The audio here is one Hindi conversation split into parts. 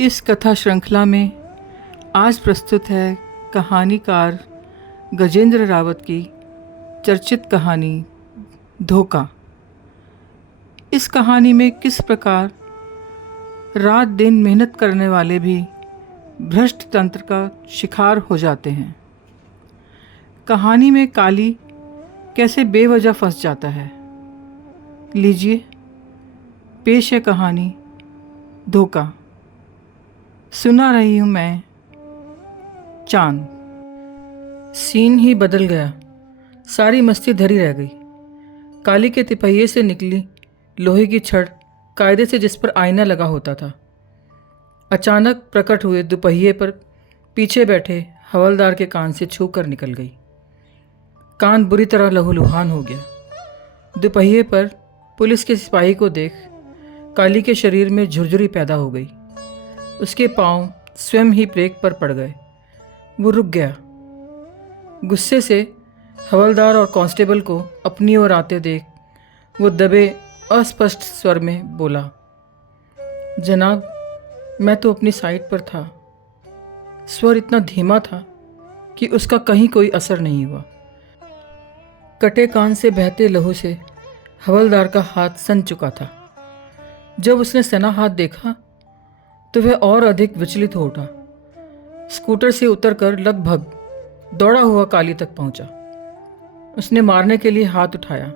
इस कथा श्रृंखला में आज प्रस्तुत है कहानीकार गजेंद्र रावत की चर्चित कहानी धोखा। इस कहानी में किस प्रकार रात दिन मेहनत करने वाले भी भ्रष्ट तंत्र का शिकार हो जाते हैं। कहानी में काली कैसे बेवजह फंस जाता है। लीजिए पेश है कहानी धोखा। सुना रही हूँ मैं चांद। सीन ही बदल गया। सारी मस्ती धरी रह गई। काली के तिपहिये से निकली लोहे की छड़ कायदे से जिस पर आईना लगा होता था, अचानक प्रकट हुए दुपहिये पर पीछे बैठे हवलदार के कान से छू कर निकल गई। कान बुरी तरह लहूलुहान हो गया। दुपहिये पर पुलिस के सिपाही को देख काली के शरीर में झुरझुरी पैदा हो गई। उसके पांव स्वयं ही ब्रेक पर पड़ गए। वो रुक गया। गुस्से से हवलदार और कांस्टेबल को अपनी ओर आते देख वो दबे अस्पष्ट स्वर में बोला, जनाब, मैं तो अपनी साइड पर था। स्वर इतना धीमा था कि उसका कहीं कोई असर नहीं हुआ। कटे कान से बहते लहू से हवलदार का हाथ सन चुका था। जब उसने सना हाथ देखा तो वह और अधिक विचलित हो उठा। स्कूटर से उतरकर लगभग दौड़ा हुआ काली तक पहुंचा। उसने मारने के लिए हाथ उठाया,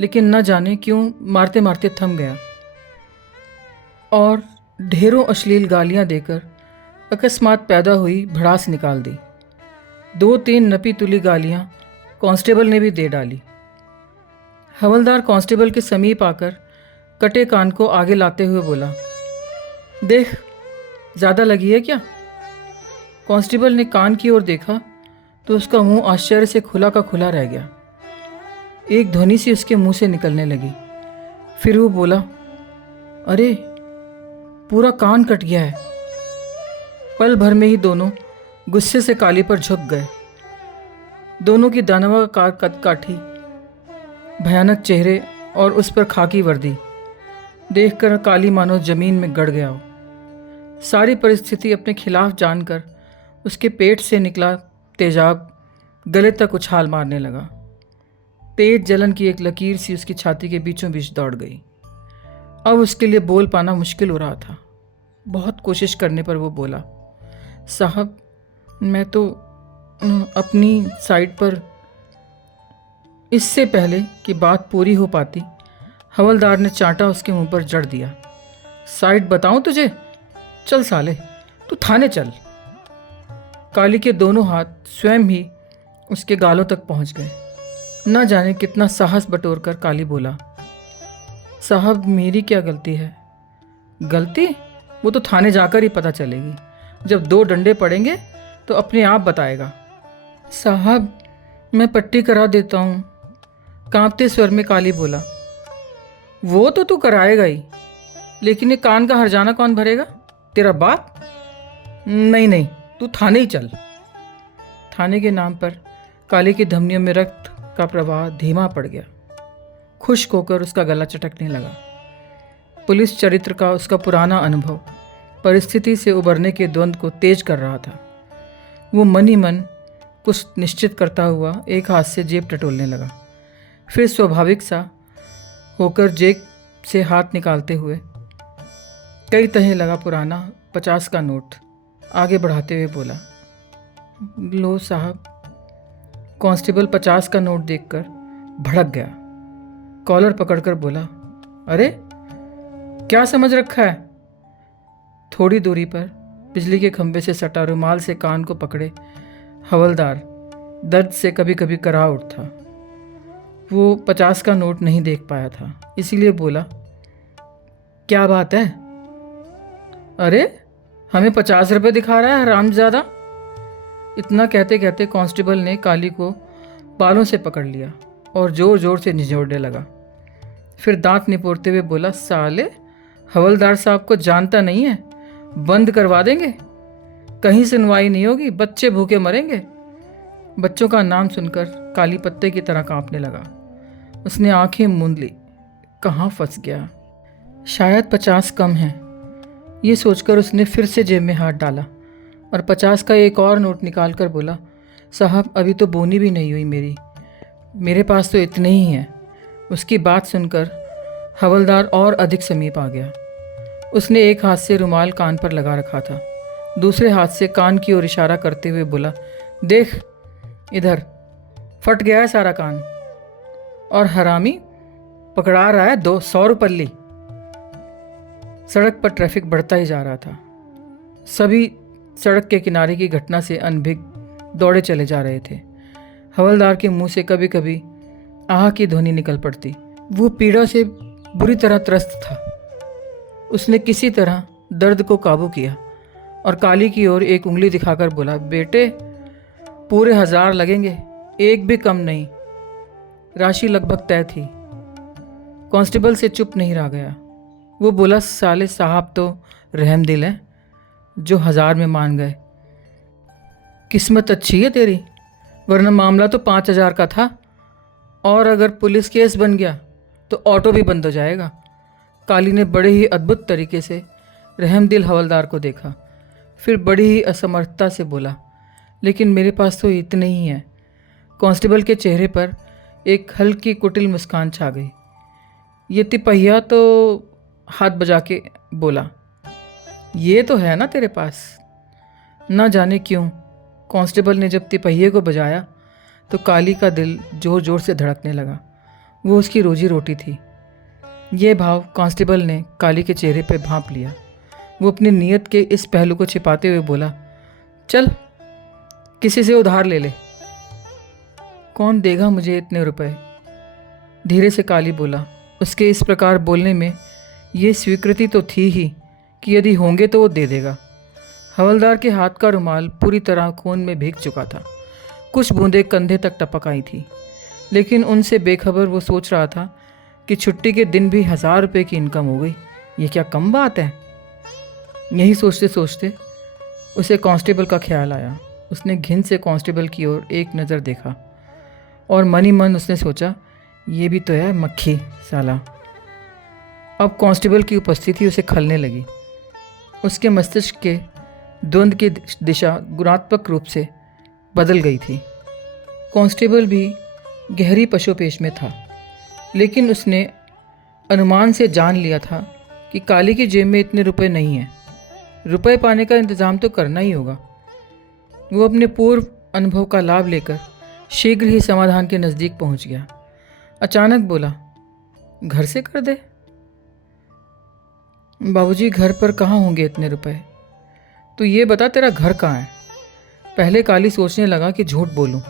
लेकिन न जाने क्यों मारते मारते थम गया और ढेरों अश्लील गालियां देकर अकस्मात पैदा हुई भड़ास निकाल दी। 2-3 नपी तुली गालियां कांस्टेबल ने भी दे डाली। हवलदार कांस्टेबल के समीप आकर कटे कान को आगे लाते हुए बोला, देख, ज़्यादा लगी है क्या? कांस्टेबल ने कान की ओर देखा तो उसका मुंह आश्चर्य से खुला का खुला रह गया। एक ध्वनि सी उसके मुंह से निकलने लगी। फिर वो बोला, अरे, पूरा कान कट गया है। पल भर में ही दोनों गुस्से से काली पर झुक गए। दोनों की दानवाकार कद-काठी, भयानक चेहरे और उस पर खाकी वर्दी देखकर काली मानो जमीन में गड़ गया हो। सारी परिस्थिति अपने खिलाफ जानकर उसके पेट से निकला तेजाब गले तक उछाल मारने लगा। तेज जलन की एक लकीर सी उसकी छाती के बीचों बीच दौड़ गई। अब उसके लिए बोल पाना मुश्किल हो रहा था। बहुत कोशिश करने पर वो बोला, साहब, मैं तो अपनी साइड पर। इससे पहले कि बात पूरी हो पाती, हवलदार ने चांटा उसके मुंह पर जड़ दिया। साइड बताऊं तुझे? चल साले, तू थाने चल। काली के दोनों हाथ स्वयं ही उसके गालों तक पहुंच गए। न जाने कितना साहस बटोर कर काली बोला, साहब, मेरी क्या गलती है? गलती? वो तो थाने जाकर ही पता चलेगी। जब 2 डंडे पड़ेंगे तो अपने आप बताएगा। साहब, मैं पट्टी करा देता हूँ, कांपते स्वर में काली बोला। वो तो तू कराएगा ही, लेकिन ये कान का हर्जाना कौन भरेगा? तेरा बाप? नहीं नहीं, तू थाने ही चल। थाने के नाम पर काली की धमनियों में रक्त का प्रवाह धीमा पड़ गया। खुश्क होकर उसका गला चटकने लगा। पुलिस चरित्र का उसका पुराना अनुभव परिस्थिति से उबरने के द्वंद्व को तेज कर रहा था। वो मन ही मन कुछ निश्चित करता हुआ एक हाथ से जेब टटोलने लगा। फिर स्वाभाविक सा होकर जेब से हाथ निकालते हुए कई तहे लगा पुराना 50 का नोट आगे बढ़ाते हुए बोला, लो साहब। कांस्टेबल 50 का नोट देखकर भड़क गया। कॉलर पकड़कर बोला, अरे, क्या समझ रखा है? थोड़ी दूरी पर बिजली के खंभे से सटा रुमाल से कान को पकड़े हवलदार दर्द से कभी कभी करा उठता। वो 50 का नोट नहीं देख पाया था, इसीलिए बोला, क्या बात है? अरे, हमें 50 रुपये दिखा रहा है हरामजादा। इतना कहते कहते कांस्टेबल ने काली को बालों से पकड़ लिया और जोर जोर से निचोड़ने लगा। फिर दांत निपोरते हुए बोला, साले, हवलदार साहब को जानता नहीं है, बंद करवा देंगे। कहीं सुनवाई नहीं होगी, बच्चे भूखे मरेंगे। बच्चों का नाम सुनकर काली पत्ते की तरह कांपने लगा। उसने आंखें मूंद ली। कहाँ फंस गया? शायद 50 कम हैं। ये सोचकर उसने फिर से जेब में हाथ डाला और 50 का एक और नोट निकाल कर बोला, साहब अभी तो बोनी भी नहीं हुई मेरे पास तो इतने ही हैं। उसकी बात सुनकर हवलदार और अधिक समीप आ गया। उसने एक हाथ से रुमाल कान पर लगा रखा था, दूसरे हाथ से कान की ओर इशारा करते हुए बोला, देख इधर, फट गया है सारा कान, और हरामी पकड़ा रहा है 200 रुपल्ली। सड़क पर ट्रैफिक बढ़ता ही जा रहा था। सभी सड़क के किनारे की घटना से अनभिज्ञ दौड़े चले जा रहे थे। हवलदार के मुंह से कभी कभी आह की ध्वनि निकल पड़ती। वो पीड़ा से बुरी तरह त्रस्त था। उसने किसी तरह दर्द को काबू किया और काली की ओर एक उंगली दिखाकर बोला, बेटे पूरे 1000 लगेंगे, एक भी कम नहीं। राशि लगभग तय थी। कांस्टेबल से चुप नहीं रह गया। वो बोला, साले साहब तो रहमदिल हैं जो 1000 में मान गए। किस्मत अच्छी है तेरी, वरना मामला तो 5000 का था, और अगर पुलिस केस बन गया तो ऑटो भी बंद हो जाएगा। काली ने बड़े ही अद्भुत तरीके से रहमदिल हवलदार को देखा, फिर बड़ी ही असमर्थता से बोला, लेकिन मेरे पास तो इतने ही हैं। कांस्टेबल के चेहरे पर एक हल्की कुटिल मुस्कान छा गई। ये तिपहिया तो हाथ बजा के बोला, ये तो है ना तेरे पास। ना जाने क्यों कांस्टेबल ने जब तिपहिये को बजाया तो काली का दिल जोर जोर से धड़कने लगा। वो उसकी रोजी रोटी थी। ये भाव कांस्टेबल ने काली के चेहरे पे भांप लिया। वो अपनी नीयत के इस पहलू को छिपाते हुए बोला, चल किसी से उधार ले ले। कौन देगा मुझे इतने रुपए? धीरे से काली बोला। उसके इस प्रकार बोलने में ये स्वीकृति तो थी ही कि यदि होंगे तो वो दे देगा। हवलदार के हाथ का रुमाल पूरी तरह खून में भीग चुका था। कुछ बूंदें कंधे तक टपक आई थी, लेकिन उनसे बेखबर वो सोच रहा था कि छुट्टी के दिन भी 1000 रुपये की इनकम हो गई, ये क्या कम बात है। यही सोचते सोचते उसे कांस्टेबल का ख्याल आया। उसने घिन से कांस्टेबल की ओर एक नज़र देखा और मन ही मन उसने सोचा, ये भी तो है मक्खी साला। अब कांस्टेबल की उपस्थिति उसे खलने लगी। उसके मस्तिष्क के द्वंद की दिशा गुणात्मक रूप से बदल गई थी। कांस्टेबल भी गहरी पशोपेश में था, लेकिन उसने अनुमान से जान लिया था कि काली की जेब में इतने रुपए नहीं हैं। रुपए पाने का इंतज़ाम तो करना ही होगा। वो अपने पूर्व अनुभव का लाभ लेकर शीघ्र ही समाधान के नज़दीक पहुंच गया। अचानक बोला, घर से कर दे। बाबूजी घर पर कहाँ होंगे इतने रुपए? तो ये बता तेरा घर कहाँ है? पहले काली सोचने लगा कि झूठ बोलूं,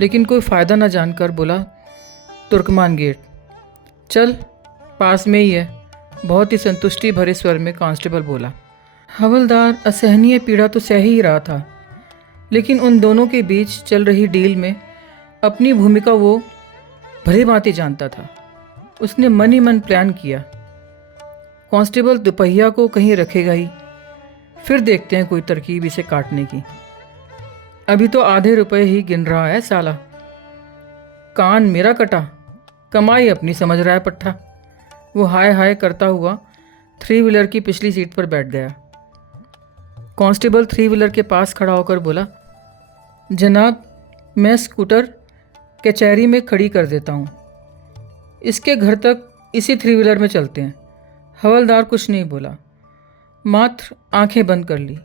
लेकिन कोई फ़ायदा न जानकर बोला, तुर्कमान गेट। चल पास में ही है, बहुत ही संतुष्टि भरे स्वर में कांस्टेबल बोला। हवलदार असहनीय पीड़ा तो सह ही रहा था, लेकिन उन दोनों के बीच चल रही डील में अपनी भूमिका वो भली भांति जानता था। उसने मन ही मन प्लान किया, कांस्टेबल दुपहिया को कहीं रखेगा ही, फिर देखते हैं कोई तरकीब इसे काटने की। अभी तो आधे रुपए ही गिन रहा है साला। कान मेरा कटा, कमाई अपनी समझ रहा है पट्ठा। वो हाय हाय करता हुआ 3 व्हीलर की पिछली सीट पर बैठ गया। कांस्टेबल 3 व्हीलर के पास खड़ा होकर बोला, जनाब मैं स्कूटर कचहरी में खड़ी कर देता हूँ, इसके घर तक इसी 3 व्हीलर में चलते हैं। हवलदार कुछ नहीं बोला, मात्र आंखें बंद कर ली।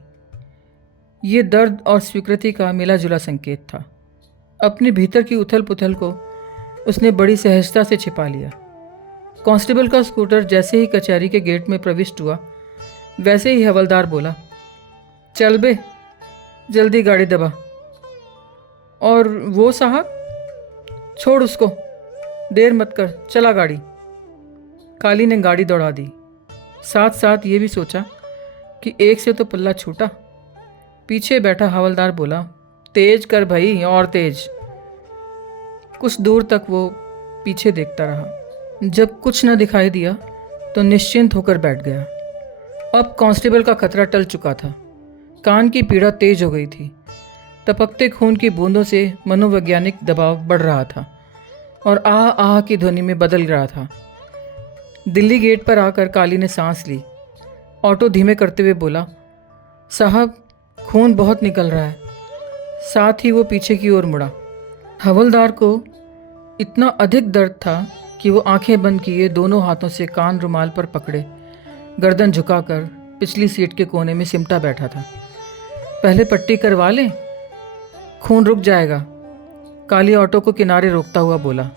ये दर्द और स्वीकृति का मिला जुला संकेत था। अपने भीतर की उथल पुथल को उसने बड़ी सहजता से छिपा लिया। कांस्टेबल का स्कूटर जैसे ही कचहरी के गेट में प्रविष्ट हुआ, वैसे ही हवलदार बोला, चल बे, जल्दी गाड़ी दबा। और वो साहब, छोड़ उसको, देर मत कर, चला गाड़ी। काली ने गाड़ी दौड़ा दी। साथ साथ ये भी सोचा कि एक से तो पल्ला छूटा। पीछे बैठा हवलदार बोला, तेज कर भाई, और तेज। कुछ दूर तक वो पीछे देखता रहा। जब कुछ न दिखाई दिया तो निश्चिंत होकर बैठ गया। अब कांस्टेबल का खतरा टल चुका था। कान की पीड़ा तेज हो गई थी। टपकते खून की बूंदों से मनोवैज्ञानिक दबाव बढ़ रहा था और आह आह की ध्वनि में बदल रहा था। दिल्ली गेट पर आकर काली ने सांस ली। ऑटो धीमे करते हुए बोला, साहब खून बहुत निकल रहा है। साथ ही वो पीछे की ओर मुड़ा। हवलदार को इतना अधिक दर्द था कि वो आंखें बंद किए दोनों हाथों से कान रुमाल पर पकड़े गर्दन झुकाकर पिछली सीट के कोने में सिमटा बैठा था। पहले पट्टी करवा लें, खून रुक जाएगा, काली ऑटो को किनारे रोकता हुआ बोला।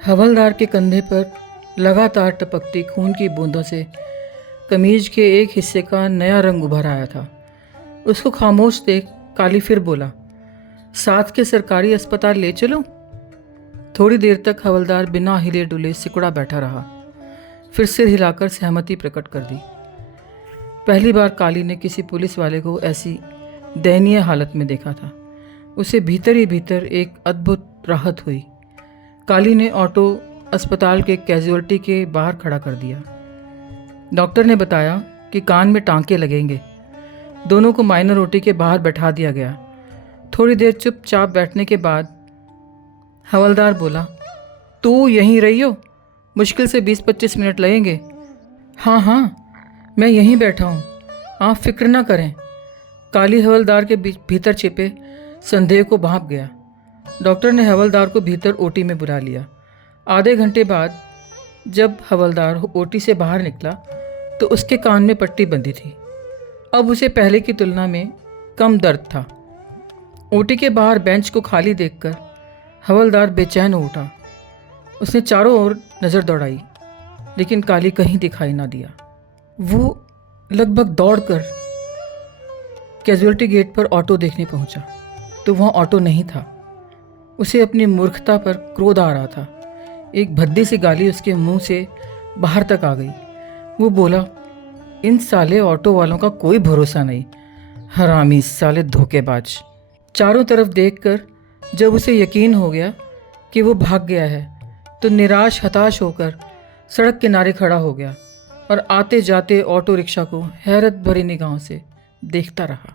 हवलदार के कंधे पर लगातार टपकती खून की बूंदों से कमीज के एक हिस्से का नया रंग उभर आया था। उसको खामोश देख काली फिर बोला, साथ के सरकारी अस्पताल ले चलो। थोड़ी देर तक हवलदार बिना हिले डुले सिकुड़ा बैठा रहा, फिर सिर हिलाकर सहमति प्रकट कर दी। पहली बार काली ने किसी पुलिस वाले को ऐसी दयनीय हालत में देखा था। उसे भीतर ही भीतर एक अद्भुत राहत हुई। काली ने ऑटो अस्पताल के कैजुअल्टी के बाहर खड़ा कर दिया। डॉक्टर ने बताया कि कान में टांके लगेंगे। दोनों को माइनर ओटी के बाहर बैठा दिया गया। थोड़ी देर चुपचाप बैठने के बाद हवलदार बोला, तू यहीं रही हो, मुश्किल से 20-25 मिनट लगेंगे। हाँ, मैं यहीं बैठा हूँ, आप फिक्र ना करें। काली हवलदार के भीतर छिपे संदेह को भांप गया। डॉक्टर ने हवलदार को भीतर ओटी में बुला लिया। आधे घंटे बाद जब हवलदार ओटी से बाहर निकला तो उसके कान में पट्टी बंधी थी। अब उसे पहले की तुलना में कम दर्द था। ओटी के बाहर बेंच को खाली देखकर हवलदार बेचैन हो उठा। उसने चारों ओर नज़र दौड़ाई, लेकिन काली कहीं दिखाई ना दिया। वो लगभग दौड़कर कैजुअल्टी गेट पर ऑटो देखने पहुंचा तो वहाँ ऑटो नहीं था। उसे अपनी मूर्खता पर क्रोध आ रहा था। एक भद्दी सी गाली उसके मुंह से बाहर तक आ गई। वो बोला, इन साले ऑटो वालों का कोई भरोसा नहीं, हरामी साले धोखेबाज। चारों तरफ देखकर जब उसे यकीन हो गया कि वो भाग गया है तो निराश हताश होकर सड़क किनारे खड़ा हो गया और आते जाते ऑटो रिक्शा को हैरत भरी निगाहों से देखता रहा।